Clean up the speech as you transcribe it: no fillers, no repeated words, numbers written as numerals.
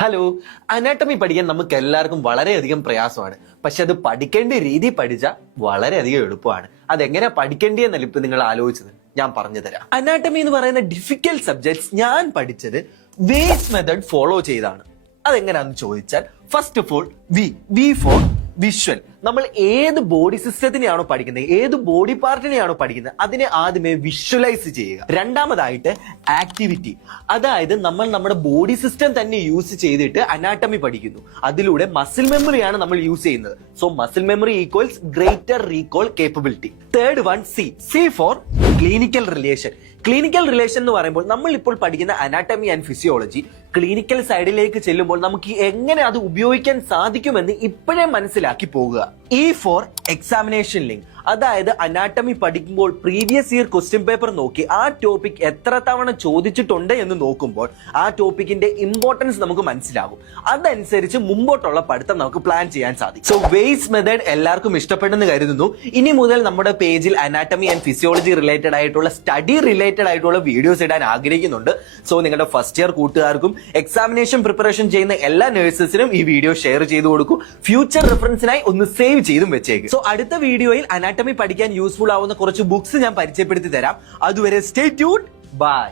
Hello, anatomy പഠിക്കാൻ നമുക്ക് എല്ലാവർക്കും വളരെയധികം പ്രയാസമാണ്. പക്ഷെ അത് പഠിക്കേണ്ട രീതി പഠിച്ചാൽ വളരെയധികം എളുപ്പമാണ്. അതെങ്ങനെ പഠിക്കേണ്ടതെന്നല്ല ഇപ്പൊ നിങ്ങൾ ആലോചിച്ചത്, ഞാൻ പറഞ്ഞു തരാം. അനാട്ടമി എന്ന് പറയുന്ന ഡിഫിക്കൽട്ട് സബ്ജക്ട്സ് ഞാൻ പഠിച്ചത് വേസ് മെത്തേഡ് ഫോളോ ചെയ്താണ്. അതെങ്ങനെയാണെന്ന് ചോദിച്ചാൽ, first of all we four visual. നമ്മൾ ഏത് ബോഡി സിസ്റ്റത്തിനെയാണോ പഠിക്കുന്നത്, ഏത് ബോഡി പാർട്ടിനെയാണോ പഠിക്കുന്നത്, അതിനെ ആദ്യമേ വിഷ്വലൈസ് ചെയ്യുക. രണ്ടാമതായിട്ട് ആക്ടിവിറ്റി, അതായത് നമ്മൾ നമ്മുടെ ബോഡി സിസ്റ്റം തന്നെ യൂസ് ചെയ്തിട്ട് അനാട്ടമി പഠിക്കുന്നു. അതിലൂടെ മസിൽ മെമ്മറിയാണ് നമ്മൾ യൂസ് ചെയ്യുന്നത്. So muscle memory equals greater recall capability. Third one C for clinical relation. Clinical relation എന്ന് പറയുമ്പോൾ നമ്മൾ ഇപ്പോൾ പഠിക്കുന്ന അനാട്ടമി ആൻഡ് ഫിസിയോളജി ക്ലിനിക്കൽ സൈഡിലേക്ക് ചെല്ലുമ്പോൾ നമുക്ക് എങ്ങനെ അത് ഉപയോഗിക്കാൻ സാധിക്കുമെന്ന് ഇപ്പോഴേ മനസ്സിലാക്കി പോകുക. ഇ ഫോർ എക്സാമിനേഷൻ ലിങ്ക്, അതായത് അനാട്ടമി പഠിക്കുമ്പോൾ പ്രീവിയസ് ഇയർ ക്വസ്റ്റ്യൻ പേപ്പർ നോക്കി ആ ടോപ്പിക് എത്ര തവണ ചോദിച്ചിട്ടുണ്ട് എന്ന് നോക്കുമ്പോൾ ആ ടോപ്പിക്കിന്റെ ഇമ്പോർട്ടൻസ് നമുക്ക് മനസ്സിലാകും. അതനുസരിച്ച് മുമ്പോട്ടുള്ള പഠിത്തം നമുക്ക് പ്ലാൻ ചെയ്യാൻ സാധിക്കും. സോ വേസ് മെത്തേഡ് എല്ലാവർക്കും ഇഷ്ടപ്പെടുന്നു കരുതുന്നു. ഇനി മുതൽ നമ്മുടെ പേജിൽ അനാട്ടമി ആൻഡ് ഫിസിയോളജി റിലേറ്റഡ് ആയിട്ടുള്ള സ്റ്റഡി റിലേറ്റഡ് ആയിട്ടുള്ള വീഡിയോസ് ഇടാൻ ആഗ്രഹിക്കുന്നുണ്ട്. സോ നിങ്ങളുടെ ഫസ്റ്റ് ഇയർ കൂട്ടുകാർക്കും എക്സാമിനേഷൻ പ്രിപ്പറേഷൻ ചെയ്യുന്ന എല്ലാ നഴ്സസിനും ഈ വീഡിയോ ഷെയർ ചെയ്ത് കൊടുക്കും. ഫ്യൂച്ചർ റെഫറൻസിനായി ഒന്ന് സേവ് ചെയ്തും വെച്ചേക്കും. സോ അടുത്ത വീഡിയോയിൽ അനാട്ടമി പഠിക്കാൻ യൂസ്ഫുൾ ആവുന്ന കുറച്ച് ബുക്സ് ഞാൻ പരിചയപ്പെടുത്തി തരാം. അതുവരെ സ്റ്റേ ട്യൂൺഡ്. ബൈ.